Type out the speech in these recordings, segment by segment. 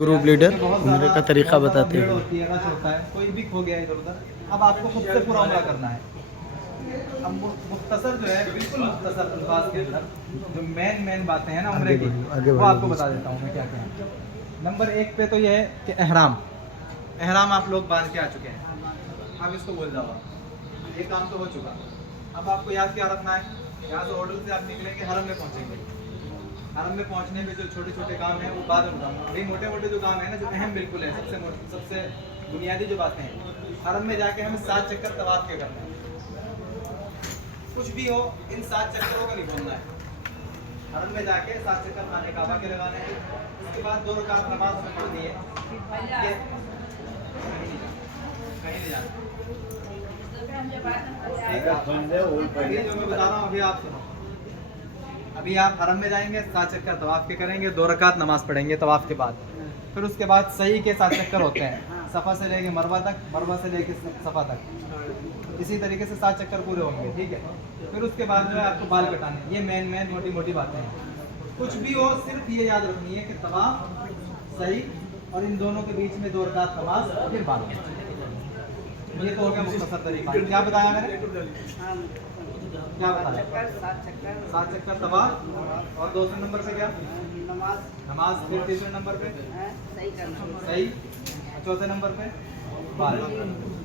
Group leader उम्र का तरीका बताते हैं। होती है, रश होता है, कोई भी खो गया इधर उधर। अब आपको खुद से पूरा उम्रा करना है। अब मुख्तसर जो है, बिल्कुल मुख्तसर अल्फाज के अंदर जो मेन बातें हैं ना उम्रे की, वो आपको बता देता हूँ मैं क्या क्या है। नंबर 1 पे तो ये है कि एहराम आप लोग बांध के आ चुके हैं, अब इसको बोल जाओ। ये काम तो हो चुका। अब आपको याद क्या रखना है, यहाँ से होटल से आप निकलेंगे, हरम में पहुँचेंगे। हरम में पहुंचने में जो छोटे छोटे काम हैं वो बाद में बताऊंगा। अभी मोटे मोटे जो काम है ना, जो अहम बिल्कुल है, सबसे बुनियादी जो बातें हैं, हरम में जाके हमें 7 चक्कर तवाफ के करना है। कुछ भी हो, इन 7 चक्करों को नहीं भूलना है। हरम में जाके 7 चक्कर खाने काबा के लगाने हैं। उसके बाद 2 रकात नमाज में पढ़नी है। कहीं नहीं जाना। जो मैं बता रहा हूँ अभी आप सुनो। अभी आप हरम में जाएंगे, 7 चक्कर तवाफ के करेंगे, 2 रकात नमाज पढ़ेंगे तवाफ के बाद। फिर उसके बाद सही के 7 चक्कर होते हैं, सफ़ा से लेके मरवा तक, मरवा से लेके सफ़ा तक। इसी तरीके से 7 चक्कर पूरे होंगे, ठीक है। फिर उसके बाद जो है आपको बाल कटाने। ये मेन मोटी बातें हैं। कुछ भी हो, सिर्फ ये याद रखनी है कि तवाफ सही और इन दोनों के बीच में 2 रकात नमाज, फिर बाल। ये तो हो गया मुख्तसर तरीका। क्या बताया मैंने, क्या बताया? 7 चक्कर तवाफ, और दूसरे नंबर पे क्या? नमाज। फिर तीसरे नंबर पे सही, चौथे नंबर पे बाल।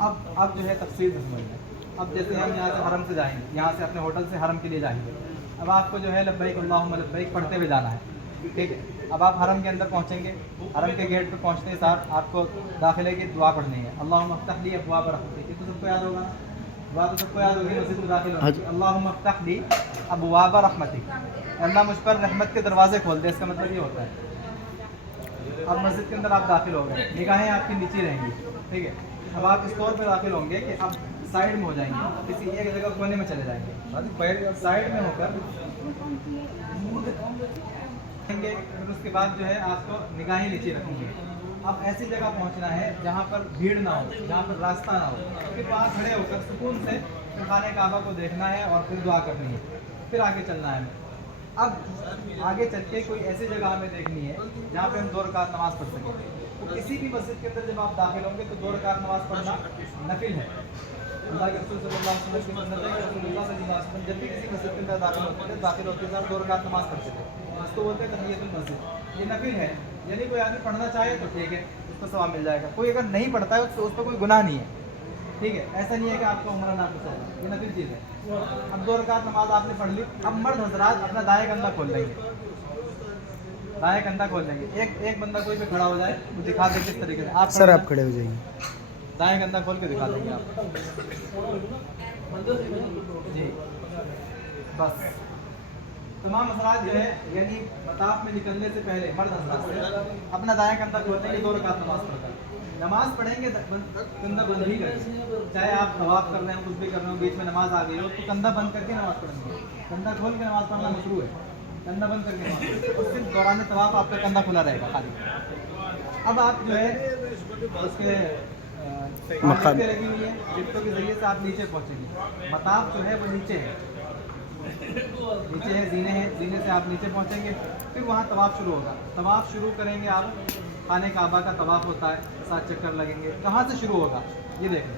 अब जो है तफसील समझ में। अब जैसे हम यहाँ से हरम से जाएंगे, यहाँ से अपने होटल से हरम के लिए जाएंगे। अब आपको जो है लब्बैक अल्लाहुम्मा लब्बैक पढ़ते हुए जाना है, ठीक है। अब आप हरम के अंदर पहुँचेंगे, हरम के गेट पे पहुँचते साथ आपको दाखिले की दुआ पढ़नी है। अल्लाहुम्मा अफ्तह ली अब्वाब रहमतिक, ये तो सबको याद होगा। दुआ तो सबको याद होगी, मस्जिद में दाखिल होगी। अल्लाहुम्मा अफ्तह ली अब्वाब रहमतिक, अल्लाह मुझ पर रहमत के दरवाजे खोल दे, इसका मतलब ये होता है। अब मस्जिद के अंदर आप दाखिल हो गए, निगाहें आपकी नीचे रहेंगी, ठीक है। अब आप इस तौर पर दाखिल होंगे कि अब साइड में हो जाएंगे, किसी एक जगह कोने में चले जाएंगे, साइड में होकर फिर उसके बाद जो है आपको निगाहें नीचे रखेंगे। अब ऐसी जगह पहुंचना है जहां पर भीड़ ना हो, जहां पर रास्ता ना हो, फिर वहाँ खड़े होकर सुकून से खाने काबा को देखना है और फिर दुआ करनी है। फिर आगे चलना है। अब आगे चल के कोई ऐसी जगह हमें देखनी है जहाँ पे हम 2 रकात नमाज पढ़ सकें। तो किसी भी मस्जिद के अंदर जब आप दाखिल होंगे तो 2 रकात नमाज पढ़ना नफिल है। अल्लाह के रसूल सल्लल्लाहु अलैहि वसल्लम की सुन्नत है कि रसूलुल्लाह सल्लल्लाहु अलैहि वसल्लम जब भी किसी मस्जिद के अंदर दाखिल होते थे 2 रकात नमाज पढ़ते थे। इसको बोलते हैं तहियतुल मस्जिद। ये नफिल है, यानी कोई आदमी पढ़ना चाहे तो ठीक है, उसको सवाब मिल जाएगा। कोई अगर नहीं पढ़ता है तो उस पर कोई गुनाह नहीं है, ठीक है। ऐसा नहीं है कि आपका उम्र नाक़िस होगा, ये नफिल चीज़ है। अब 2 रकात नमाज आपने पढ़ ली। अब मर्द हजरात अपना दाएं कंधा खोल लेंगे, दाएं कंधा खोल लेंगे। एक बंदा कोई पे खड़ा हो जाए, वो दिखा दे किस तरीके से। आप सर आप खड़े हो जाइए, दाएं कंधा खोल के दिखा देंगे आप जी। बस तमाम हजरात जो है, यानी मताफ में निकलने से पहले मर्द हजरात से अपना दाएं कंधा खोल लेंगे, 2 रकात नमाज पढ़कर नमाज पढ़ेंगे, कंधा बंद ही करेंगे। चाहे आप तवाफ कर रहे हो, कुछ भी कर रहे हो, बीच में नमाज आ गई हो तो कंधा बंद करके नमाज पढ़ेंगे। कंधा खोल के नमाज पढ़ना मशरू है, कंधा बंद करके नमाज, और सिर्फ दौरान तवाफ आपका कंधा खुला रहेगा खाली। अब आप जो है उसके लिफ्टें लगी हुई है, लिफ्टों के जरिए से आप नीचे पहुँचेंगे। मताफ जो है वो नीचे है, नीचे है, जीने से आप नीचे पहुँचेंगे। फिर वहाँ तवाफ शुरू होगा। तवाफ शुरू करेंगे आप, खाने काबा का तवाफ होता है, 7 चक्कर लगेंगे। कहाँ से शुरू होगा ये देखें।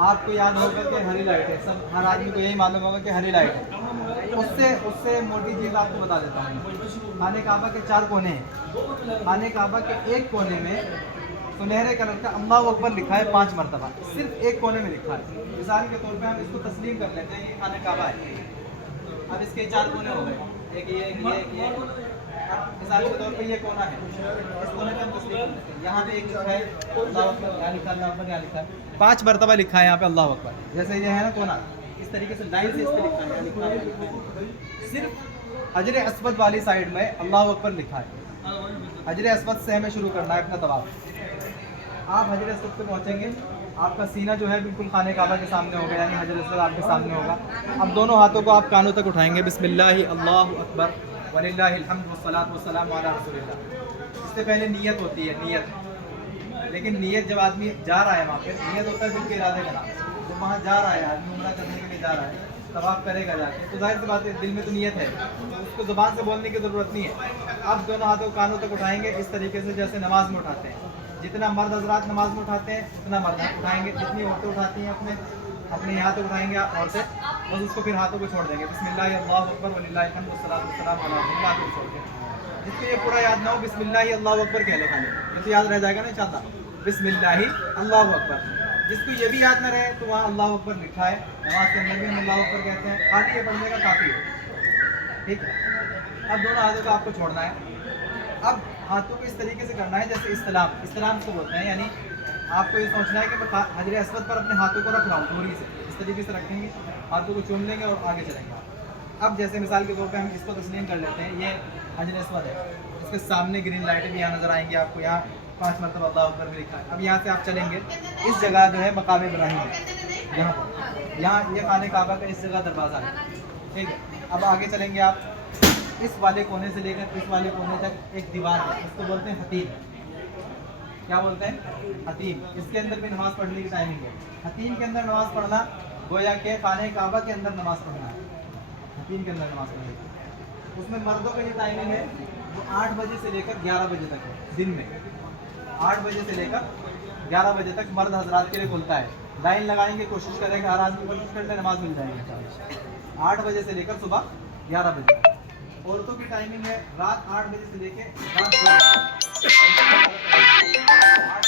आपको याद होगा कि हरी लाइट है, सब हर आदमी को यही मालूम होगा कि हरी लाइट है। उससे मोटी चीज़ आपको बता देता हूँ। खाने काबा के 4 कोने हैं। खाने काबा के एक कोने में सुनहरे कलर का अल्लाहु अकबर लिखा है 5 मरतबा, सिर्फ एक कोने में लिखा है। मिसाल के तौर पे हम इसको तस्लीम कर लेते हैं कि खाने काबा है। अब इसके 4 कोने हो गए, एक ये, एक ये, एक ये। मिसाल के तौर पे ये कोना है, इस कोने पे हम तस्लीम कर लेते हैं। यहाँ पे एक लिखा है अल्लाहु अकबर, यहाँ लिखा है अल्लाहु अकबर, यहाँ लिखा है 5 मरतबा लिखा है यहाँ पे अल्लाहु अकबर। जैसे ये है ना कोना, इस तरीके से लाइन से इस पे लिखा है, लिखा है। सिर्फ हजर अस्वद वाली साइड में अल्लाहु अकबर लिखा है। हजर अस्वद से हमें शुरू करना है अपना तवाफ। आप हजर अस्वद पे पहुँचेंगे, आपका सीना जो है बिल्कुल खाने काबा के सामने होगा, यानी हजर अस्वद आपके सामने होगा। अब दोनों हाथों को आप कानों तक उठाएंगे, बिस्मिल्लाहि अल्लाहु अकबर वलिल्लाहिल हम्द वस्सलातु वस्सलामु अला रसूलिल्लाह। इससे पहले नियत होती है, नियत। लेकिन नियत जब आदमी जा रहा है वहाँ पे, नियत होता है दिल के इरादे का नाम। जब वहाँ जा रहा है आदमी, उम्रा करने के लिए जा रहा है, तवाफ करेगा जाके, तो जाहिर सी बात है दिल में तो नियत है, उसको ज़ुबान से बोलने की ज़रूरत नहीं है। अब दोनों हाथों को कानों तक उठाएंगे इस तरीके से जैसे नमाज में उठाते हैं। जितना मर्द हजरात नमाज में उठाते हैं उतना मर्द उठाएंगे, जितनी औरतें उठाती हैं अपने यहाँ तक उठाएंगे औरतें, बस उसको फिर हाथों को छोड़ देंगे। बिस्मिल्लाह अल्लाहु अकबर वलिल्लाहिल हम्द वस्सलातु वस्सलामु अला रसूलिल्लाह को छोड़ देंगे। जिसको ये पूरा याद ना हो बिस्मिल्लाह अल्लाहु अकबर कह ले खाली, ये तो याद रह जाएगा ना चाहता बिस्मिल्लाह अल्लाहु अकबर। जिसको ये भी याद ना रहे तो वहाँ अल्लाहु अकबर लिखा है, नमाज के अंदर भी हम अल्लाहु अकबर कहते हैं, खाली ये पढ़ने का काफ़ी है। ठीक है, अब दोनों हाथों को आपको छोड़ना है। अब हाथों को इस तरीके से करना है जैसे इस्लाम को बोलते हैं, यानी आपको ये सोचना है कि मैं हजर अस्वद पर अपने हाथों को रख रहा हूँ, पूरी से इस तरीके से रखेंगे, हाथों को चूम लेंगे और आगे चलेंगे। अब जैसे मिसाल के तौर पे हम इसको तस्लीम कर लेते हैं, ये हजर अस्वद है, इसके सामने ग्रीन लाइटें भी यहाँ नज़र आएंगी आपको, यहाँ 5 मरतबा अल्लाहु अकबर भी लिखा है। अब यहाँ से आप चलेंगे, इस जगह जो है मकाम इब्राहिम है, यहाँ ये खाने काबा का इस जगह दरवाज़ा है। ठीक है, अब आगे चलेंगे आप, इस वाले कोने से लेकर इस वाले कोने तक एक दीवार है, इसको बोलते हैं हतीम। क्या बोलते हैं? हतीम। इसके अंदर भी नमाज़ पढ़ने की टाइमिंग है। हतीम के अंदर नमाज़ पढ़ना गोया के खाने काबा के अंदर नमाज़ पढ़ना है, हतीम के अंदर नमाज़ पढ़नी। उसमें मर्दों का ये टाइमिंग है वो 8 बजे से लेकर 11 बजे तक है, दिन में 8 बजे से लेकर 11 बजे तक मर्द हजरात के लिए खुलता है। लाइन लगाएंगे, कोशिश करेंगे हर आदमी कोशिश करते नमाज मिल जाएगी। 8 बजे से लेकर सुबह 11 बजे तक। औरतों की टाइमिंग है रात 8 बजे से लेकर रात 2 बजे।